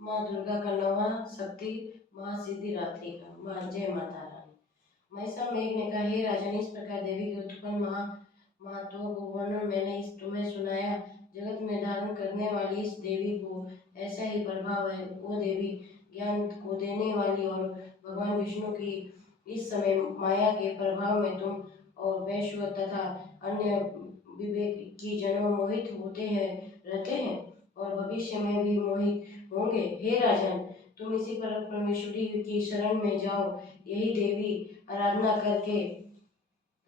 माँ दुर्गा का नवा शक्ति महासिद्धिरात्रि का। जय माता रानी। महिषा मेघ ने कहा, हे राजन, इस प्रकार देवी के उत्पन्न महत्व को वर्णन मैंने तुम्हें सुनाया। जगत में धारण करने वाली इस देवी को ऐसा ही प्रभाव है। वो देवी ज्ञान को देने वाली और भगवान विष्णु की इस समय माया के प्रभाव में तुम और वैश्व तथा अन्य विवेक की जन्म मोहित होते हैं रहते हैं और भविष्य में भी मोहित होंगे। हे राजन, तुम इसी पर परमेश्वरी की शरण में जाओ। यही देवी आराधना करके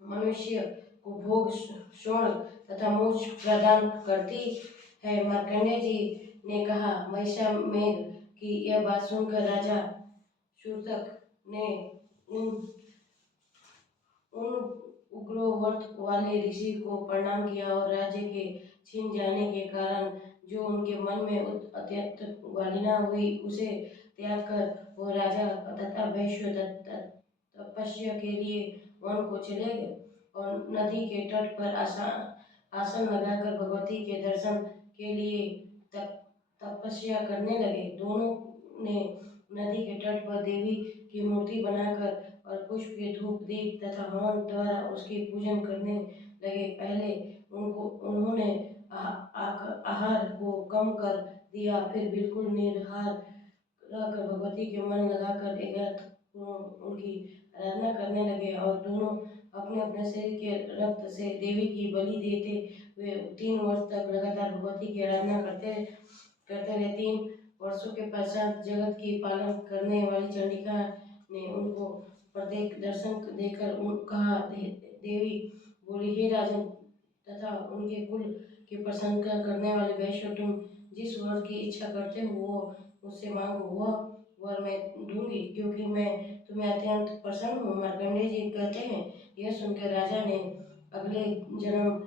मनुष्य को भोग, शोण तथा मोक्ष प्रदान करती है। मार्कंडेय जी ने कहा, महिषा मेघ की यह बात सुनकर राजा शूर्तक ने उन उग्रव्रत वाले ऋषि को प्रणाम किया और राज्य के छीन जाने के कारण जो उनके मन में अत्यंत ग्लानियाँ हुई उसे त्याग कर वो राजा तथा वैश्य तपस्या के लिए वन को चले गए और नदी के तट पर आसन लगाकर भगवती के दर्शन के लिए तपस्या करने लगे। दोनों ने नदी के तट पर देवी की मूर्ति बनाकर और पुष्प के धूप दीप तथा हवन द्वारा उसकी पूजन करने लगे। पहले उन्होंने आहार को कम कर दिया, फिर बिल्कुल निराहार रहकर भगवती के मन लगाकर उनकी आराधना करने लगे और दोनों अपने अपने शरीर के रक्त से देवी की बलि देते हुए 3 वर्ष तक लगातार भगवती की आराधना करते रहे। 3 वर्षों के पश्चात जगत की पालन करने वाली चंडिका ने उनको प्रत्येक दर्शन देकर कहा, देवी बोली, हे राजन तथा उनके कुल की प्रशंसा करने वाले वैश्य, तुम जिस वर की इच्छा करते हो वो मुझसे मांगो, वह वर मैं दूंगी, क्योंकि मैं तुम्हें अत्यंत प्रसन्न हूँ। मार्कंडेय जी कहते हैं, यह सुनकर राजा ने अगले जन्म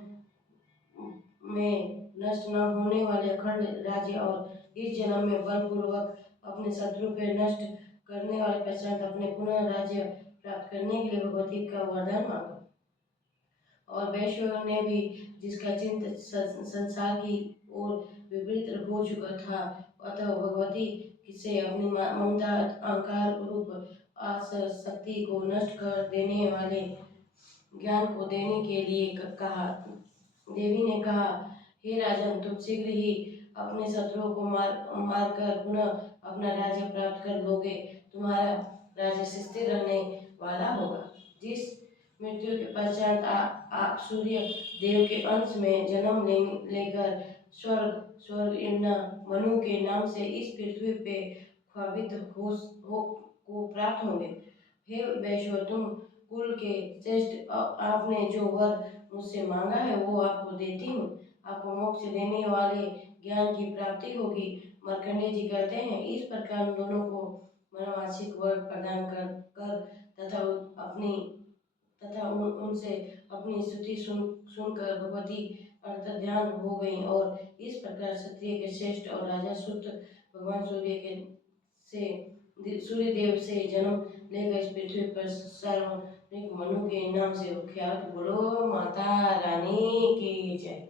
में नष्ट न होने वाले अखंड राज्य और इस जन्म में बलपूर्वक अपने शत्रु पर नष्ट करने वाले पश्चात अपने पुनः राज्य प्राप्त करने के लिए भगवती का वरदान मांगा। और वैश्य ने भी, जिसका चिंत संसार की ओर विपरीत हो चुका था, अतः भगवती से अपनी ममता अहंकार रूप आसक्ति को नष्ट कर देने वाले ज्ञान को देने के लिए कहा। देवी ने कहा, हे राजन, तुम शीघ्र ही अपने शत्रुओं को मारकर पुनः अपना राज्य प्राप्त कर लोगे। तुम्हारा राज्य स्थिर रहने वाला होगा। जिस मृत्यु के पश्चात सूर्य देव के अंश में जन्म लेकर स्वर्ग मनु के नाम से इस पृथ्वी पे ख्वाबित को प्राप्त होंगे। हे वैश्व, तुम कुल के श्रेष्ठ, आपने जो वर मुझसे मांगा है वो आपको देती हूँ। आपको मोक्ष देने वाले ज्ञान की प्राप्ति होगी। मार्कंडेय जी कहते हैं, इस प्रकार दोनों को मनोवांछिक वर प्रदान कर तथा उनसे अपनी स्तुति सुनकर भगवती अर्थध्यान हो गई और इस प्रकार क्षत्रिय के श्रेष्ठ और राजा सुत भगवान सूर्य देव से जन्म लेकर इस पृथ्वी पर सार्वजनिक मनु के नाम से ख्यात। बोलो माता रानी की जय।